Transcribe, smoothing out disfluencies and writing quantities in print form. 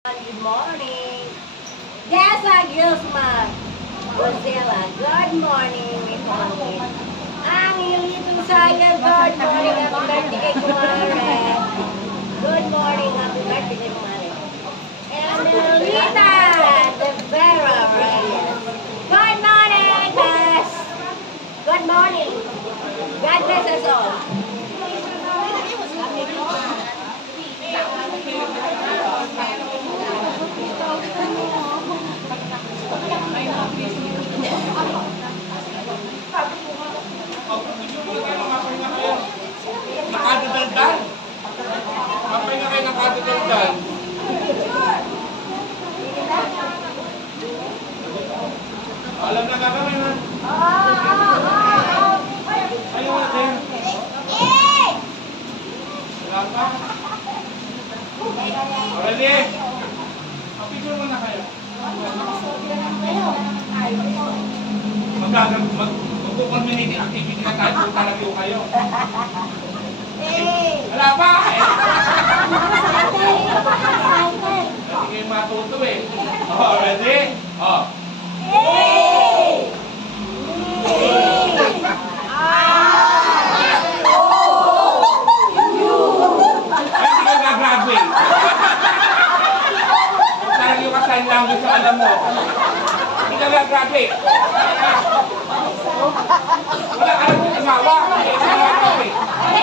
Good morning. Yes, Gilsma. Rosella, good morning, may pamangkin. Ang ilito saya, good morning, happy birthday kay Kumare. Good morning, happy birthday kay Kumare. And Lita, the Vera Reyes. Good morning, guys. Good morning. God bless us all. Nakadadaldan? Kapay na kayo nakadadaldan? Alam na gagawin ha? Ayaw natin. Wala pa? Ready? Picture mo na kayo. Mag-community activity na tayo kung talaga kayo. Wala pa! Hindi kayo matuto eh. Oh, ready? Oh. Ay, hindi kayo gagraduate. Talaga yung ka-sign language sa alam mo. Hindi ka gagraduate. Wala ka lang yung asawa.